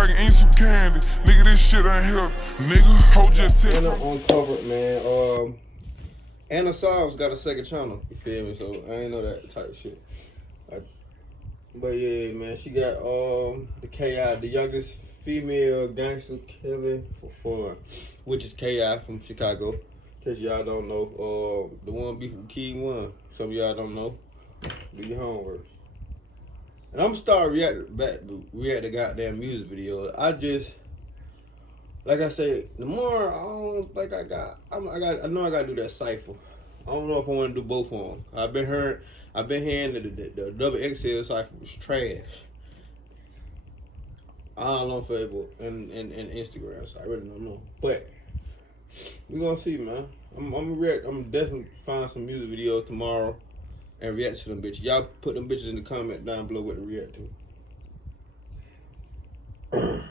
like eat some candy. Nigga, this shit ain't healthy. Nigga, hold your tip. Anna uncovered, man. Anna Salves got a second channel, you feel me? So I ain't know that type of shit. But yeah, man, she got the KI, the youngest female gangster killer for fun, which is KI from Chicago. In case y'all don't know, the one beef with Key One. Some of y'all don't know. Do your homework. And I'm gonna start react to goddamn music videos. Like I said, the more I don't think I know I gotta do that cipher. I don't know if I want to do both of them. I've been hearing the double XL cipher was trash. I don't know Facebook and Instagram, so I really don't know. But we gonna see, man. I'm definitely find some music videos tomorrow and react to them bitches. Y'all put them bitches in the comment down below what to react to.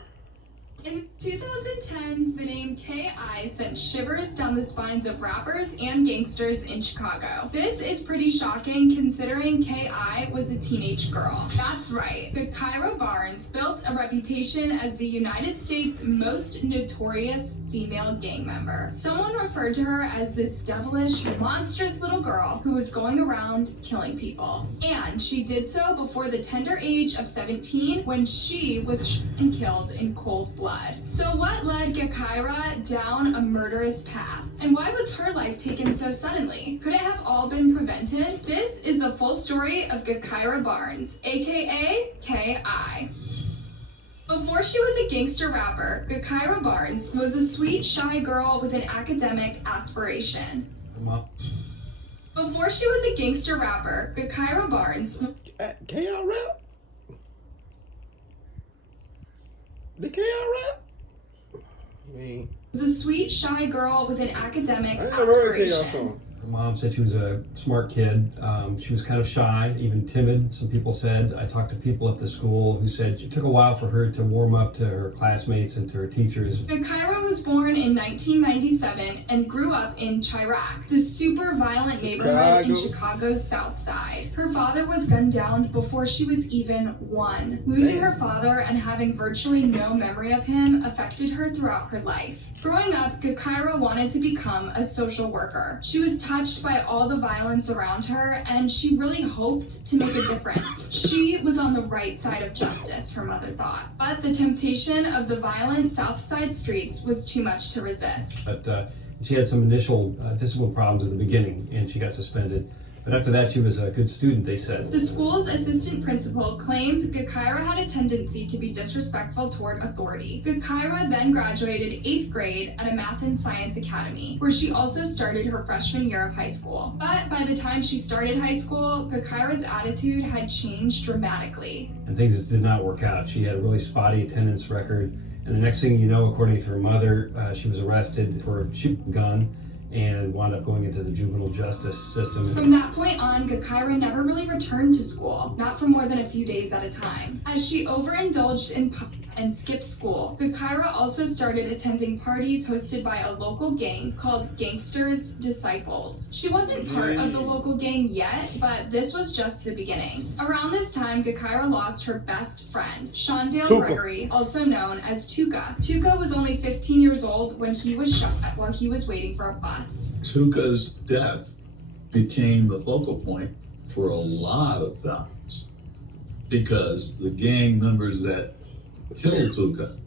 In 2010s, the name K.I. sent shivers down the spines of rappers and gangsters in Chicago. This is pretty shocking considering K.I. was a teenage girl. That's right, Kyra Barnes built a reputation as the United States' most notorious female gang member. Someone referred to her as this devilish, monstrous little girl who was going around killing people. And she did so before the tender age of 17 when she was shot and killed in cold blood. So what led Kyra down a murderous path? And why was her life taken so suddenly? Could it have all been prevented? This is the full story of Kyra Barnes, aka K.I. Before she was a gangster rapper, Kyra Barnes was a sweet, shy girl with an academic aspiration. Before she was a gangster rapper, Kyra Barnes... Can y'all rap? The K.I. rap? I mean, was a sweet, shy girl with an academic I ain't never heard a K.I. aspiration. song. Her mom said she was a smart kid. She was kind of shy, even timid, some people said. I talked to people at the school who said it took a while for her to warm up to her classmates and to her teachers. Kyra was born in 1997 and grew up in Chirac, the super violent neighborhood in Chicago's South Side. Her father was gunned down before she was even 1. Losing her father and having virtually no memory of him affected her throughout her life. Growing up, Kyra wanted to become a social worker. She was touched by all the violence around her, and she really hoped to make a difference. She was on the right side of justice, her mother thought. But the temptation of the violent South Side streets was too much to resist. But she had some initial discipline problems at the beginning, and she got suspended. But after that, she was a good student, they said. The school's assistant principal claimed Kyra had a tendency to be disrespectful toward authority. Kyra then graduated 8th grade at a math and science academy, where she also started her freshman year of high school. But by the time she started high school, Kyra's attitude had changed dramatically. And things did not work out. She had a really spotty attendance record. And the next thing you know, according to her mother, she was arrested for shooting a gun and wound up going into the juvenile justice system. From that point on, Kyra never really returned to school, not for more than a few days at a time. As she overindulged in and skipped school, Kyra also started attending parties hosted by a local gang called Gangster's Disciples. She wasn't part of the local gang yet, but this was just the beginning. Around this time, Kyra lost her best friend, Shondale Gregory, also known as Tuka. Tuka was only 15 years old when he was shot while he was waiting for a bus. Tuka's death became the focal point for a lot of things because the gang members that killed Tuka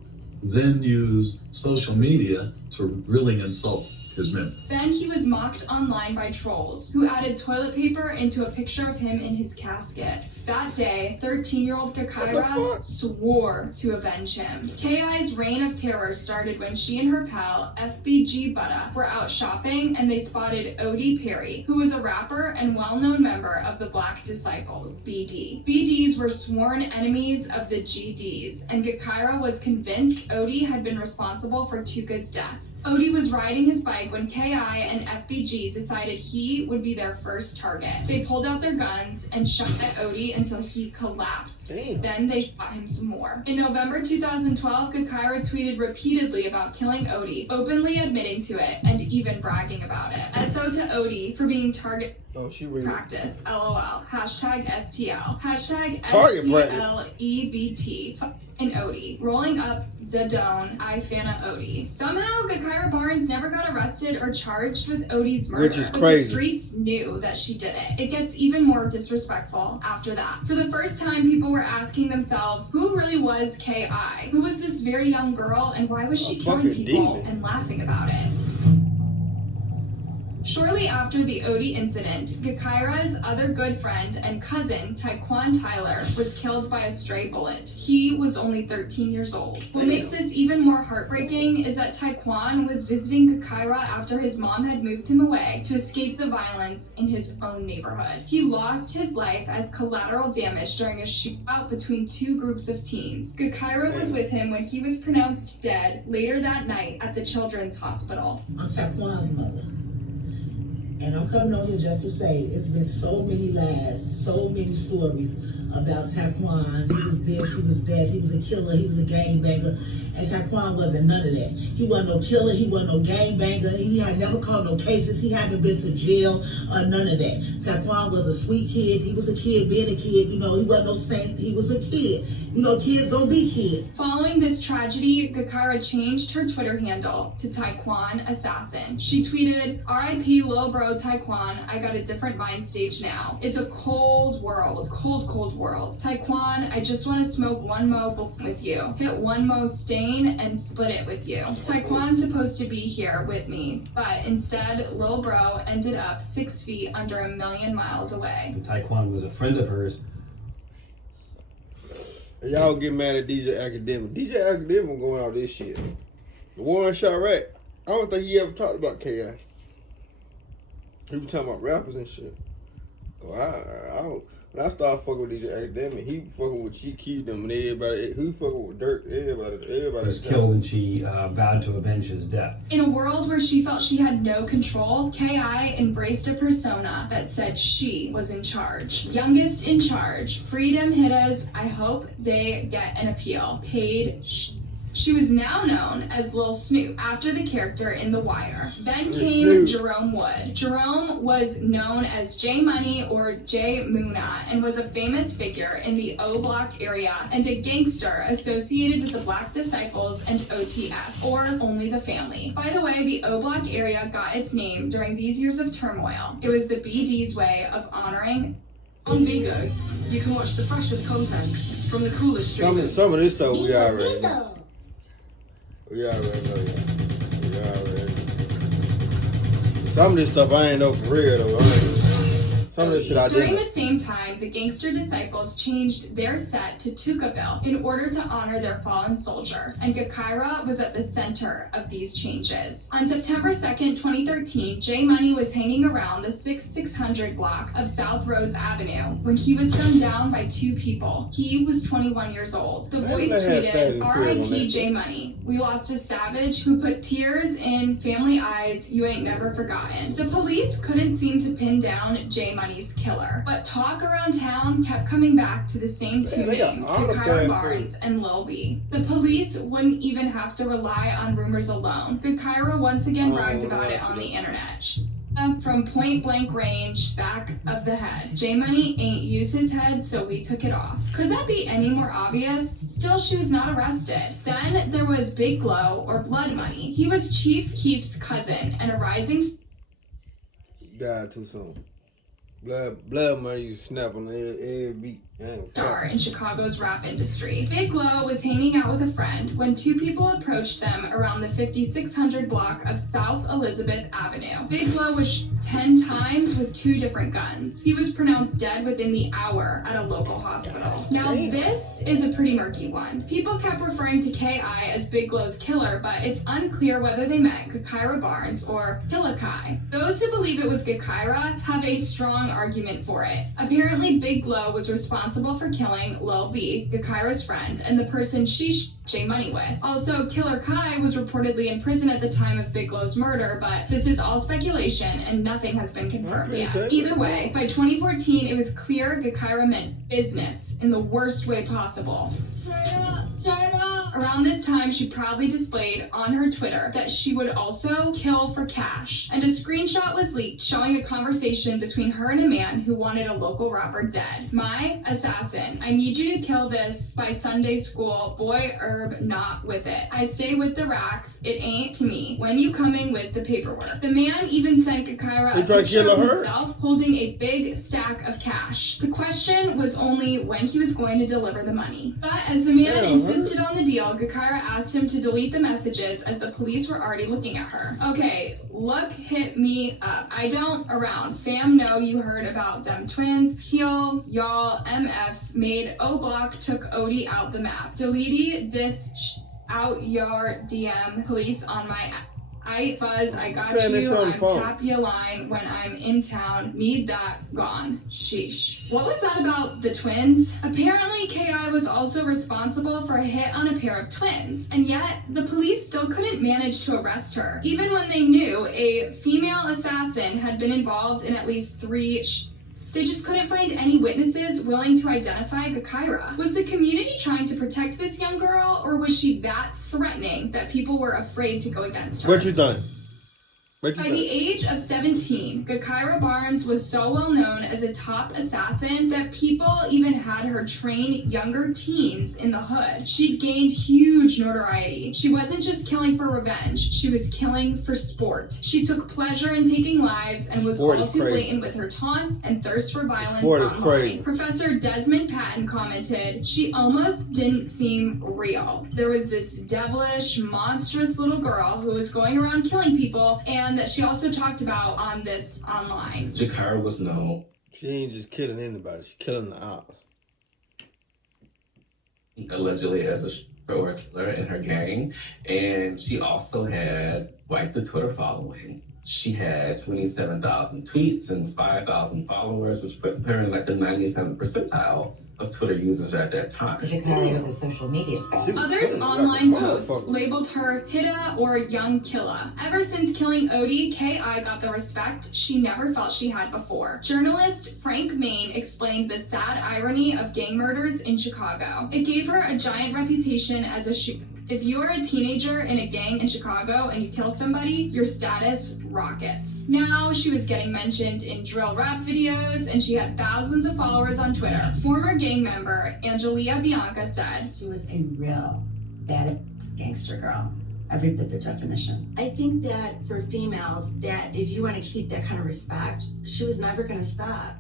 then used social media to really insult his memory. Then he was mocked online by trolls who added toilet paper into a picture of him in his casket. That day, 13-year-old Kyra swore to avenge him. K.I.'s reign of terror started when she and her pal, FBG Butta, were out shopping and they spotted Odie Perry, who was a rapper and well-known member of the Black Disciples, BD. BDs were sworn enemies of the GDs, and Kyra was convinced Odie had been responsible for Tuka's death. Odie was riding his bike when K.I. and FBG decided he would be their first target. They pulled out their guns and shot at Odie until he collapsed. Damn. Then they shot him some more. In November 2012, Kyra tweeted repeatedly about killing Odie, openly admitting to it and even bragging about it. SO to Odie for being Oh, she really. practice, LOL. Hashtag STL. Hashtag Target practice. STLEBT. And Odie. Rolling up the dome, I Fana Odie. Somehow, Gakaira Barnes never got arrested or charged with Odie's murder. Which is but crazy. the streets knew that she did it. It gets even more disrespectful after that. For the first time, people were asking themselves, who really was K.I.? Who was this very young girl, and why was she killing fucking people demon. and laughing about it? Shortly after the Odie incident, Gakaira's other good friend and cousin, Taekwon Tyler, was killed by a stray bullet. He was only 13 years old. What makes this even more heartbreaking is that Taekwon was visiting Gakaira after his mom had moved him away to escape the violence in his own neighborhood. He lost his life as collateral damage during a shootout between two groups of teens. Gakaira was with him when he was pronounced dead later that night at the Children's Hospital. I'm Taekwon's mother. And I'm coming on here just to say, it's been so many lies, so many stories about Taekwon. He was this, he was that, he was a killer, he was a gangbanger. And Taekwon wasn't none of that. He wasn't no killer, he wasn't no gangbanger, he had never caught no cases, he hadn't been to jail, or none of that. Taekwon was a sweet kid, he was a kid being a kid, you know, he wasn't no saint, he was a kid. You know, kids gonna be kids. Following this tragedy, Gakaira changed her Twitter handle to Taekwon Assassin. She tweeted, RIP Lil Bro Taekwon, I got a different mind stage now. It's a cold world, cold world. Taekwon, I just want to smoke one mo with you. Hit one mo stain and split it with you. Taekwon's supposed to be here with me, but instead, Lil Bro ended up 6 feet under 1,000,000 miles away. Taekwon was a friend of hers. Y'all get mad at DJ Academic. DJ Academic going out this shit. The Warren Chirac. I don't think he ever talked about K.I. He was talking about rappers and shit. So I don't. When I started fucking with DJ Academic, he fucking with She them and everybody. He fucking with Dirt. Everybody Was killed, and she vowed to avenge his death. In a world where she felt she had no control, K.I. embraced a persona that said she was in charge. Youngest in charge. Freedom hitters, I hope they get an appeal. Paid She was now known as Lil Snoop after the character in The Wire. Then came Jerome Wood. Jerome was known as J Money or J Muna and was a famous figure in the O Block area and a gangster associated with the Black Disciples and OTF, or Only the Family. By the way, the O Block area got its name during these years of turmoil. It was the BD's way of honoring. On Bigo, you can watch the freshest content from the coolest streamers. Some of this stuff we already know. We already know, yeah. We already know. Some of this stuff I ain't know for real though. Some of this shit I didn't. During the same time, the Gangster Disciples changed their set to Tukaville in order to honor their fallen soldier, and Gakaira was at the center of these changes. On September 2nd, 2013, J Money was hanging around the 6600 block of South Rhodes Avenue when he was gunned down by two people. He was 21 years old. The Voice tweeted, RIP J Money. We lost a savage who put tears in family eyes you ain't never forgotten. The police couldn't seem to pin down J Money's killer, but talk around town kept coming back to the same two names, Gakaira Barnes and Lil B. The police wouldn't even have to rely on rumors alone. Gakaira once again bragged about it on the internet. From point blank range, back of the head. J Money ain't use his head, so we took it off. Could that be any more obvious? Still, she was not arrested. Then there was Big Glow, or Blood Money. He was Chief Keef's cousin and a rising died too soon. Blood Money, you snap on every beat. Star in Chicago's rap industry. Big Glow was hanging out with a friend when two people approached them around the 5600 block of South Elizabeth Avenue. Big Glow was 10 times with two different guns. He was pronounced dead within the hour at a local hospital. Now this is a pretty murky one. People kept referring to K.I. as Big Glow's killer, but it's unclear whether they meant Gakaira Barnes or Killer Kai. Those who believe it was Gakaira have a strong argument for it. Apparently Big Glow was responsible for killing Lil B, Gakaira's friend, and the person she J Money with. Also, Killer Kai was reportedly in prison at the time of Big Glow's murder, but this is all speculation and nothing has been confirmed yet. Either way, by 2014, it was clear Gakaira meant business in the worst way possible. Turn up! Around this time, she proudly displayed on her Twitter that she would also kill for cash. And a screenshot was leaked showing a conversation between her and a man who wanted a local rapper dead. My assassin, I need you to kill this by Sunday school. Boy, Herb, not with it. I stay with the racks. It ain't to me. When you coming with the paperwork? The man even sent Gakaira a picture of himself holding a big stack of cash. The question was only when he was going to deliver the money. But as the man insisted on the deal, Gakaira asked him to delete the messages as the police were already looking at her. Okay, look, hit me up. I don't around. Fam know you heard about them twins. Heel, y'all, MFs made O-Block took Odie out the map. Deleted this out your DM. Police on my I fuzz, I got you, I'm tap ya line when I'm in town, need that gone. Sheesh. What was that about the twins? Apparently KI was also responsible for a hit on a pair of twins, and yet the police still couldn't manage to arrest her, even when they knew a female assassin had been involved in at least 3 They just couldn't find any witnesses willing to identify Gakaira. Was the community trying to protect this young girl, or was she that threatening that people were afraid to go against her? What you done? By the age of 17, Gakaira Barnes was so well known as a top assassin that people even had her train younger teens in the hood. She'd gained huge notoriety. She wasn't just killing for revenge, she was killing for sport. She took pleasure in taking lives and was all too blatant with her taunts and thirst for violence online. Professor Desmond Patton commented, she almost didn't seem real. There was this devilish, monstrous little girl who was going around killing people, and that she also talked about on this online. Gakaira was known. She ain't just killing anybody, she's killing the ops. Allegedly as a short killer in her gang, and she also had quite the Twitter following. She had 27,000 tweets and 5,000 followers, which put her in like the 97th percentile of Twitter users at that time. Gakaira was a social media star. Others' online posts labeled her Hida or Young Killa. Ever since killing Odie, K.I. got the respect she never felt she had before. Journalist Frank Main explained the sad irony of gang murders in Chicago. It gave her a giant reputation as a If you are a teenager in a gang in Chicago and you kill somebody, your status rockets. Now she was getting mentioned in drill rap videos and she had thousands of followers on Twitter. Former gang member Angelia Bianca said, she was a real bad gangster girl. Every bit the definition. I think that for females, that if you want to keep that kind of respect, she was never going to stop.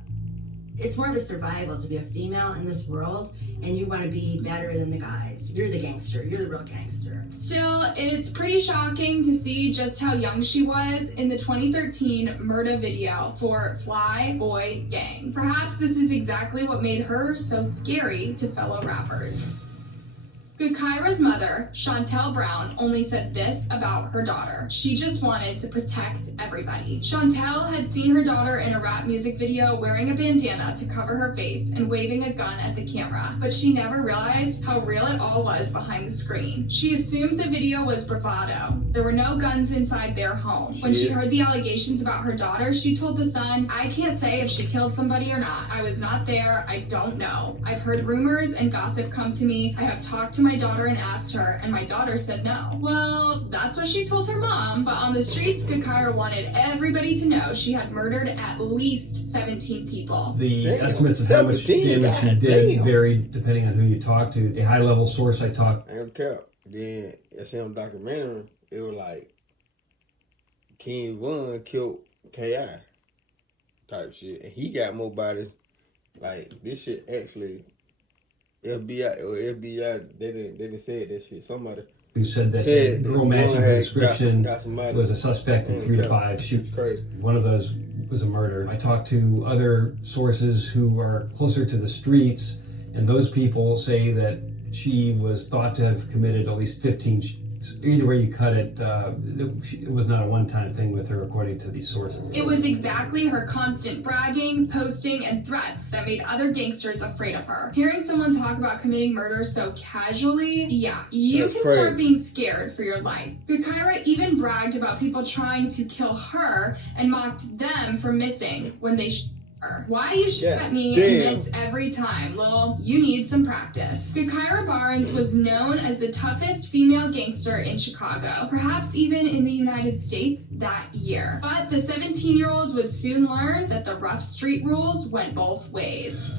It's more of a survival to be a female in this world, and you want to be better than the guys. You're the gangster. You're the real gangster. Still, it's pretty shocking to see just how young she was in the 2013 Murda video for Fly Boy Gang. Perhaps this is exactly what made her so scary to fellow rappers. Gakaira's mother, Chantel Brown, only said this about her daughter. She just wanted to protect everybody. Chantel had seen her daughter in a rap music video wearing a bandana to cover her face and waving a gun at the camera, but she never realized how real it all was behind the screen. She assumed the video was bravado. There were no guns inside their home. When she heard the allegations about her daughter, she told The Sun, I can't say if she killed somebody or not. I was not there. I don't know. I've heard rumors and gossip come to me. I have talked to my daughter and asked her, and my daughter said no. Well, that's what she told her mom, but on the streets, Gakaira wanted everybody to know she had murdered at least 17 people. The estimates of how much damage she did varied depending on who you talk to. A high-level source I talked to. Then, I seen on documentary, it was like, King Von killed K.I. type shit, and he got more bodies. Like, this shit actually... FBI, they didn't say that shit. Somebody who said that the girl matching her description was a suspect in 3 to 5 shoots. One of those was a murder. I talked to other sources who are closer to the streets, and those people say that she was thought to have committed at least 15 either way you cut it, it was not a one-time thing with her, according to these sources. It was exactly her constant bragging, posting, and threats that made other gangsters afraid of her. Hearing someone talk about committing murder so casually, yeah, you can start being scared for your life. Gakaira even bragged about people trying to kill her and mocked them for missing when they Why you shoot at me and miss every time? Lol, you need some practice. Gakaira Barnes was known as the toughest female gangster in Chicago, perhaps even in the United States that year. But the 17-year-old would soon learn that the rough street rules went both ways.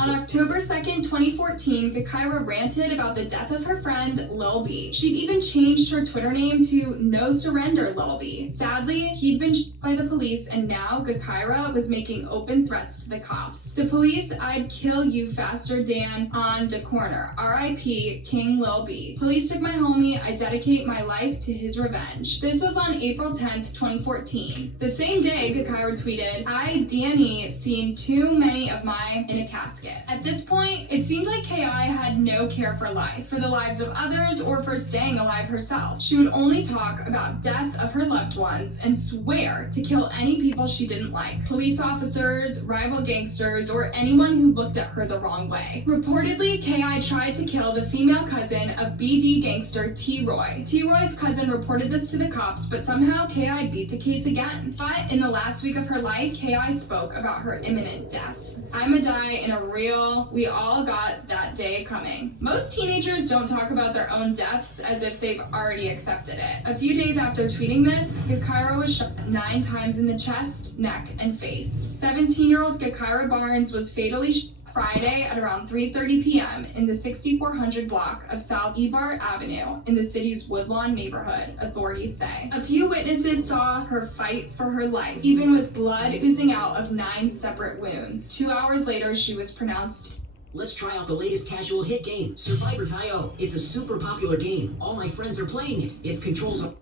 On October 2nd, 2014, Gakaira ranted about the death of her friend, Lil B. She'd even changed her Twitter name to No Surrender Lil B. Sadly, he'd been shot by the police, and now Gakaira was making open threats to the cops. The police, I'd kill you faster, Dan, on the corner. R.I.P. King Lil B. Police took my homie, I dedicate my life to his revenge. This was on April 10th, 2014. The same day, Gakaira tweeted, I, Danny, seen too many of mine in a casket. At this point, it seemed like K.I. had no care for life, for the lives of others, or for staying alive herself. She would only talk about death of her loved ones and swear to kill any people she didn't like. Police officers, rival gangsters, or anyone who looked at her the wrong way. Reportedly, K.I. tried to kill the female cousin of BD gangster T-Roy. T-Roy's cousin reported this to the cops, but somehow K.I. beat the case again. But in the last week of her life, K.I. spoke about her imminent death. I'ma die in a real, we all got that day coming. Most teenagers don't talk about their own deaths as if they've already accepted it. A few days after tweeting this, Gakaira was shot 9 times in the chest, neck, and face. 17-year-old Gakaira Barnes was fatally shot Friday at around 3:30 p.m. in the 6400 block of South Ebar Avenue in the city's Woodlawn neighborhood, authorities say. A few witnesses saw her fight for her life, even with blood oozing out of 9 separate wounds. 2 hours later, she was pronounced. Let's try out the latest casual hit game, Survivor.io. It's a super popular game. All my friends are playing it. Its controls are...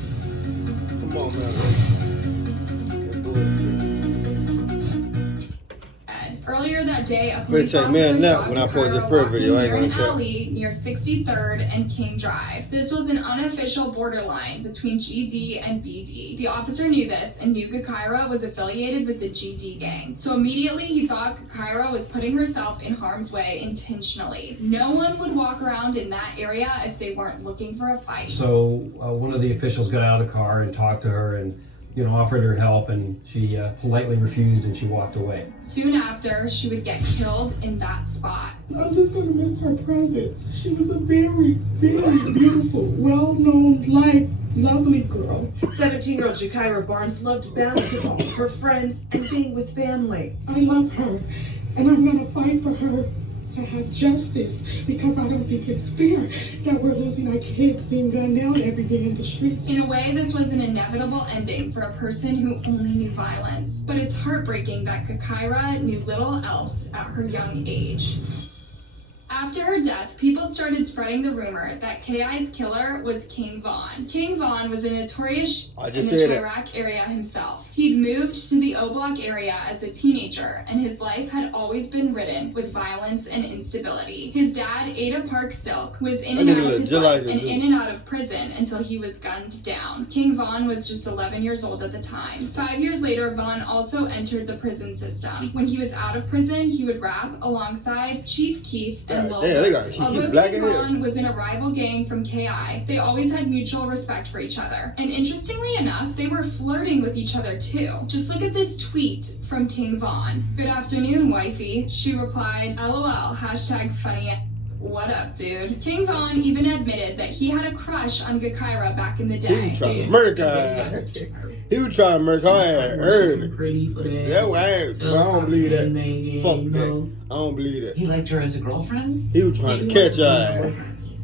Come on, man. That bullshit. Earlier that day, a police officer saw Gakaira walking near an alley near 63rd and King Drive. This was an unofficial borderline between GD and BD. The officer knew this and knew Gakaira was affiliated with the GD gang. So immediately he thought Gakaira was putting herself in harm's way intentionally. No one would walk around in that area if they weren't looking for a fight. So one of the officials got out of the car and talked to her and offered her help, and she politely refused, and she walked away. Soon after, she would get killed in that spot. I'm just gonna miss her presence. She was a very, very beautiful, well-known, lovely girl. 17-year-old Gakaira Barnes loved basketball, her friends, and being with family. I love her, and I'm gonna fight for her to have justice, because I don't think it's fair that we're losing our kids being gunned down every day in the streets. In a way, this was an inevitable ending for a person who only knew violence. But it's heartbreaking that Gakaira knew little else at her young age. After her death, people started spreading the rumor that K.I.'s killer was King Von. King Von was a notorious in the Chirac area himself. He'd moved to the O-Block area as a teenager, and his life had always been ridden with violence and instability. His dad, Ada Park Silk, was in and out of his life and in and out of prison until he was gunned down. King Von was just 11 years old at the time. 5 years later, Von also entered the prison system. When he was out of prison, he would rap alongside Chief Keef and Although King Von was in a rival gang from K.I., they always had mutual respect for each other. And interestingly enough, they were flirting with each other too. Just look at this tweet from King Von. Good afternoon, wifey. She replied, LOL, #funny. What up, dude? King Von even admitted that he had a crush on Gakaira back in the day. He was trying to murder her. He was trying to murder her early. Pretty for that. Yeah, well, I don't believe that. Fuck that. I don't believe that. He liked her as a girlfriend? He was trying to catch her.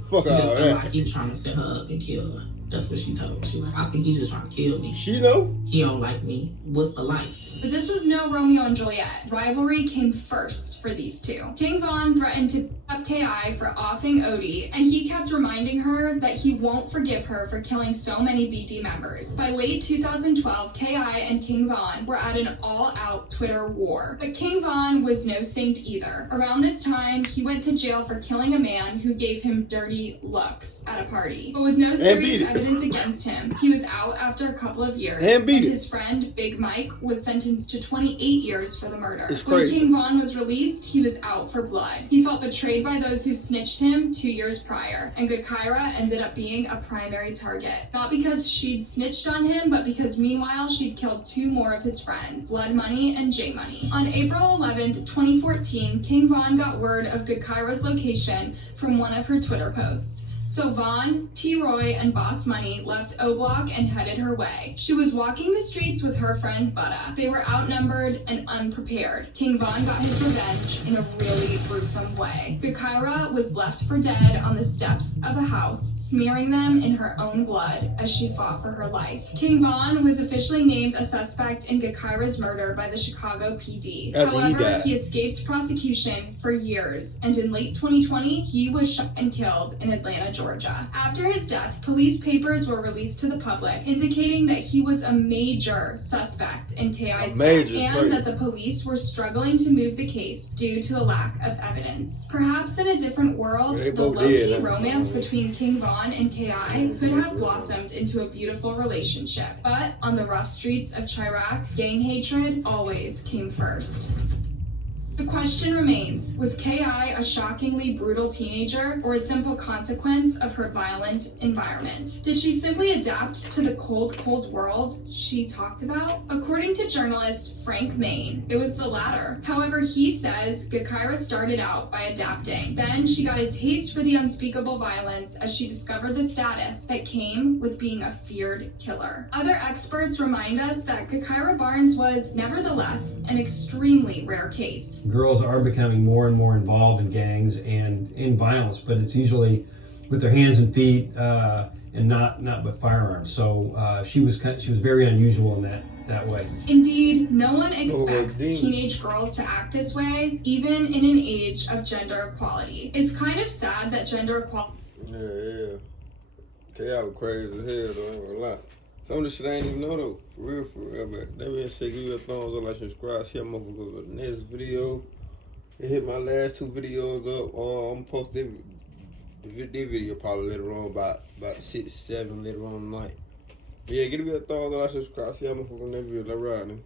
Fuck all that. Like he was trying to set her up and kill her. That's what she told. She was like, I think he's just trying to kill me. She know? He don't like me. What's the like? But this was no Romeo and Juliet. Rivalry came first for these two. King Von threatened to pick up K.I. for offing Odie, and he kept reminding her that he won't forgive her for killing so many BD members. By late 2012, K.I. and King Von were at an all-out Twitter war. But King Von was no saint either. Around this time, he went to jail for killing a man who gave him dirty looks at a party. But with no serious evidence against him, he was out after a couple of years. And his friend, Big Mike, was sentenced to 28 years for the murder. When King Von was released, released, he was out for blood. He felt betrayed by those who snitched him 2 years prior, and Gakaira ended up being a primary target. Not because she'd snitched on him, but because meanwhile she'd killed 2 more of his friends, Blood Money and J Money. On April 11th, 2014, King Von got word of Gakaira's location from one of her Twitter posts. So Vaughn, T-Roy, and Boss Money left O-Block and headed her way. She was walking the streets with her friend Butta. They were outnumbered and unprepared. King Von got his revenge in a really gruesome way. Gakaira was left for dead on the steps of a house, smearing them in her own blood as she fought for her life. King Von was officially named a suspect in Gakaira's murder by the Chicago PD. However, he escaped prosecution for years, and in late 2020, he was shot and killed in Atlanta, Georgia. After his death, police papers were released to the public, indicating that he was a major suspect in KI's death, and that the police were struggling to move the case due to a lack of evidence. Perhaps in a different world, the low-key romance between King Von and KI could have blossomed into a beautiful relationship, but on the rough streets of Chirac, gang hatred always came first. The question remains, was KI a shockingly brutal teenager or a simple consequence of her violent environment? Did she simply adapt to the cold, cold world she talked about? According to journalist Frank Main, it was the latter. However, he says Gakaira started out by adapting. Then she got a taste for the unspeakable violence as she discovered the status that came with being a feared killer. Other experts remind us that Gakaira Barnes was, nevertheless, an extremely rare case. Girls are becoming more and more involved in gangs and in violence, but it's usually with their hands and feet and not with firearms. So she was very unusual in that way. Indeed, no one expects teenage girls to act this way, even in an age of gender equality. It's kind of sad that gender equality. Yeah. K.I. was crazy as hell though, I ain't gonna lie. Some of the shit I ain't even know though. For real. But that being said, give you a thumbs up, like, subscribe, share my go to the next video. And hit my last 2 videos up. I'm post the video probably later on, about 6, 7 later on tonight. But yeah, give me a thumbs up, like, subscribe, see how my fucking next video. Let's ride, man.